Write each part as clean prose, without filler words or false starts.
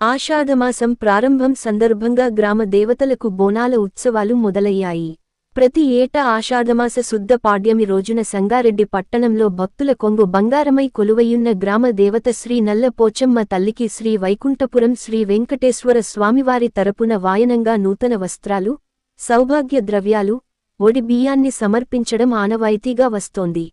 ఆషాఢమాసం ప్రారంభం సందర్భంగా గ్రామ దేవతలకు బోనాల ఉత్సవాలు మొదలయ్యాయి. ప్రతి ఏటా ఆషాఢమాస శుద్ధ పాడ్యమి రోజున సంగారెడ్డి పట్టణంలో భక్తుల కొంగు బంగారమై కొలువయున్న గ్రామ దేవత శ్రీ నల్ల పోచమ్మ తల్లికి శ్రీ వైకుంఠపురం శ్రీ వెంకటేశ్వర స్వామివారి తరపున వాయనంగా నూతన వస్త్రాలు, సౌభాగ్య ద్రవ్యాలు, ఒడి బియ్యాన్ని సమర్పించడం ఆనవాయితీగా వస్తోంది.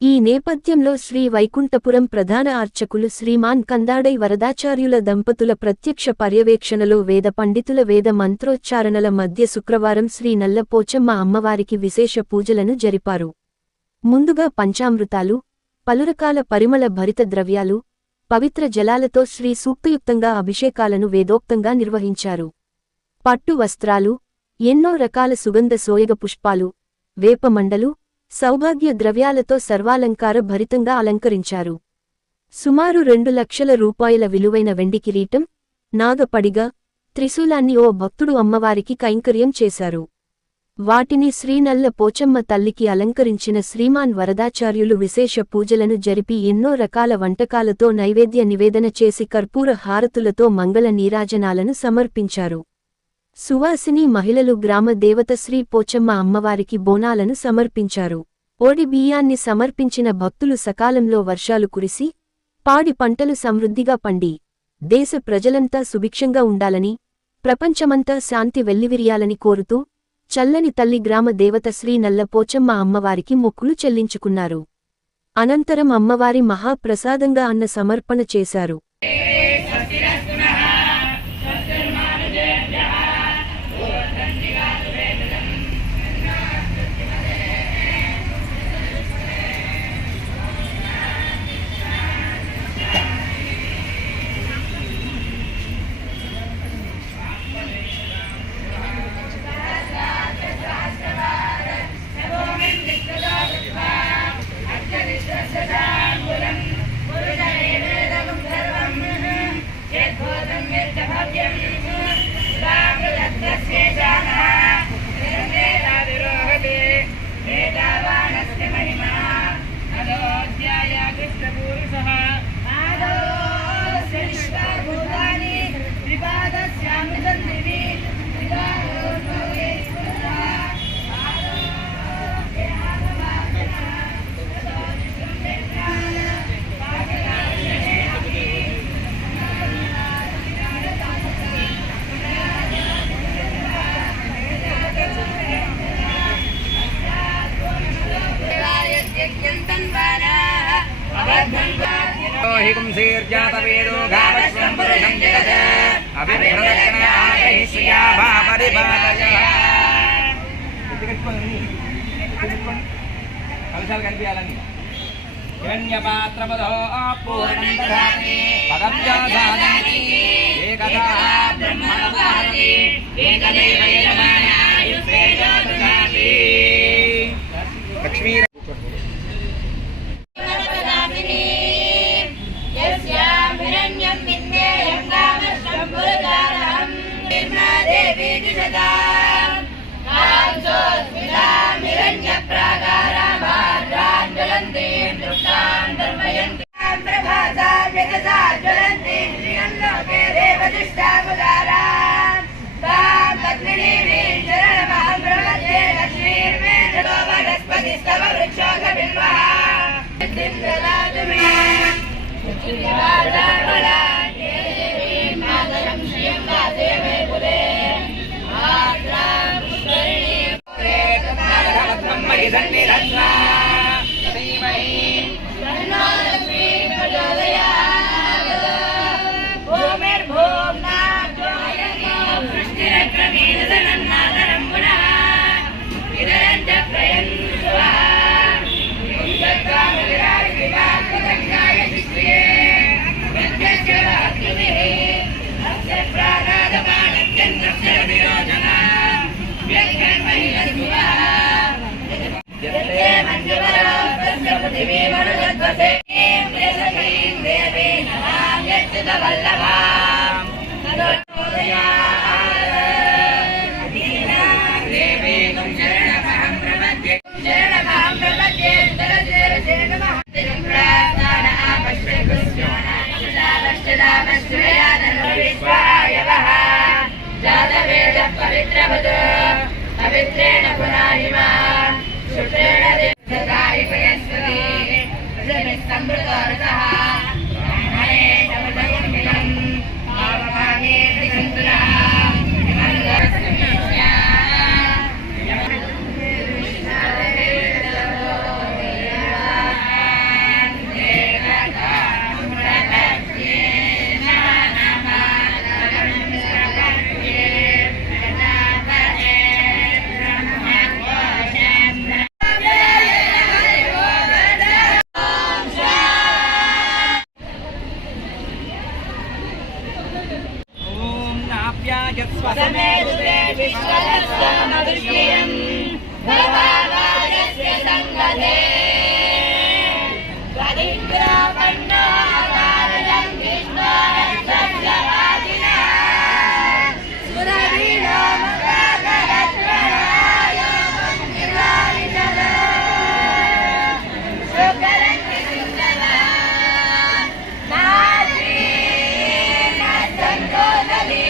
ఈ నేపథ్యంలో శ్రీ వైకుంఠపురం ప్రధాన అర్చకులు శ్రీమాన్ కందాడై వరదాచార్యుల దంపతుల ప్రత్యక్ష పర్యవేక్షణలో వేద పండితుల వేద మంత్రోచ్చారణల మధ్య శుక్రవారం శ్రీ నల్ల పోచమ్మ అమ్మవారికి విశేష పూజలను జరిపారు. ముందుగా పంచామృతాలు, పలురకాల పరిమళ భరిత ద్రవ్యాలు, పవిత్ర జలాలతో శ్రీ సూక్తయుక్తంగా అభిషేకాలను వేదోక్తంగా నిర్వహించారు. పట్టు వస్త్రాలు, ఎన్నో రకాల సుగంధ సోయగ పుష్పాలు, వేపమండలు, సౌభాగ్య ద్రవ్యాలతో సర్వాలంకార భరితంగా అలంకరించారు. సుమారు 2 లక్షల రూపాయల విలువైన వెండి కిరీటం, నాగపడిగ, త్రిశూలాన్ని ఓ భక్తుడు అమ్మవారికి కైంకర్యం చేశారు. వాటిని శ్రీనల్ల పోచమ్మ తల్లికి అలంకరించిన శ్రీమాన్ వరదాచార్యులు విశేష పూజలను జరిపి ఎన్నో రకాల వంటకాలతో నైవేద్య నివేదన చేసి కర్పూర హారతులతో మంగళ నీరాజనాలను సమర్పించారు. సువాసిని మహిళలు గ్రామ దేవత శ్రీ పోచమ్మ అమ్మవారికి బోనాలను సమర్పించారు. ఓడి బియ్యాన్ని సమర్పించిన భక్తులు సకాలంలో వర్షాలు కురిసి, పాడి పంటలు సమృద్ధిగా పండి, దేశ ప్రజలంతా సుభిక్షంగా ఉండాలని, ప్రపంచమంతా శాంతి వెల్లివిరియాలని కోరుతూ, చల్లని తల్లి గ్రామ దేవత శ్రీ నల్ల పోచమ్మ అమ్మవారికి మొక్కులు చెల్లించుకున్నారు. అనంతరం అమ్మవారి మహాప్రసాదంగా అన్న సమర్పణ చేశారు. హింసీర్జాతవేదో గావస్వం పురుషం జగత్ అభిప్రదక్షిణాయైః శ్రియా పరిపాలయ. కలశాలు కనిపించాలని హిరణ్యపాత్రపదో పూర్ణం దదామి పదవ్యాసాదతి ఏకదా బ్రహ్మణ భారతి ఏకదేవ యజమానాయుష్యేజ దదాతి. లక్ష్మీ Get पृथिव्याय स्वसमेधुते विश्वरस्वमदृश्यम् भवागायस्य सङ्गते त्वदिग्रापन्नाकारयम् विष्णोरक्षस्य वादिना सुरवीणोमकाकरत्नराय मन्दिरारिणः सुकरन्ति सुन्दरा नारी नन्दोदरी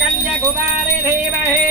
कन्याकुमारी धीमहि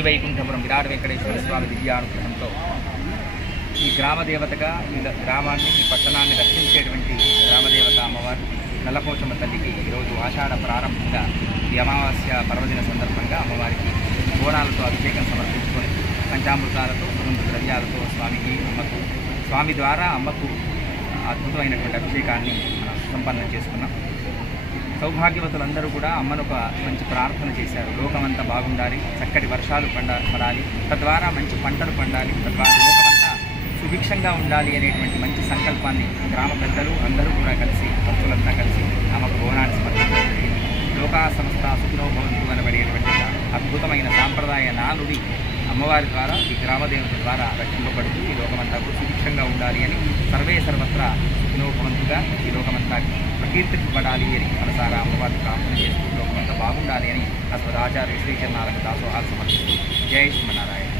శ్రీవైకుంఠపురం విరాట వెంకటేశ్వర స్వామి దివ్యానుగ్రహంతో ఈ గ్రామదేవతగా ఈ గ్రామాన్ని ఈ పట్టణాన్ని రక్షించేటువంటి గ్రామదేవత అమ్మవారు నల్లపోచమ్మ తల్లికి ఈరోజు ఆషాఢ ప్రారంభంగా ఈ అమావాస్య పర్వదిన సందర్భంగా అమ్మవారికి బోనాలతో అభిషేకం సమర్పించుకొని పంచామృతాలతో సుగంధ ద్రవ్యాలతో స్వామికి అమ్మకు స్వామి ద్వారా అమ్మకు అద్భుతమైనటువంటి అభిషేకాన్ని సంపన్నం చేసుకున్నాం. సౌభాగ్యవతులందరూ కూడా అమ్మను ఒక మంచి ప్రార్థన చేశారు. లోకమంతా బాగుండాలి, చక్కటి వర్షాలు పడాలి, తద్వారా మంచి పంటలు పండాలి, తద్వారా లోకమంతా సుభిక్షంగా ఉండాలి అనేటువంటి మంచి సంకల్పాన్ని గ్రామ పెద్దలు అందరూ కూడా కలిసి భక్తులంతా కలిసి ఆమెకు బోనాన్ని సమర్పించడం జరిగింది. లోకా సంస్థ సుఖినో భవంతు అనబడేటువంటి అద్భుతమైన సాంప్రదాయ నానుడి అమ్మవారి ద్వారా ఈ గ్రామదేవత ద్వారా రక్షింపబడుతూ ఈ లోకమంతా సుభిక్షంగా ఉండాలి అని సర్వే సర్వత్రా సుఖినో భవంతుగా ఈ లోకమంతా ప్రకీర్తింపబడాలి అని మనసారా అమ్మవారిని ప్రార్థన చేస్తూ లోకమంతా బాగుండాలి అని అస్మదాచార్య శ్రీచరణాలకు దాసోహాలు సమర్పిస్తూ జై శ్రీమన్నారాయణ.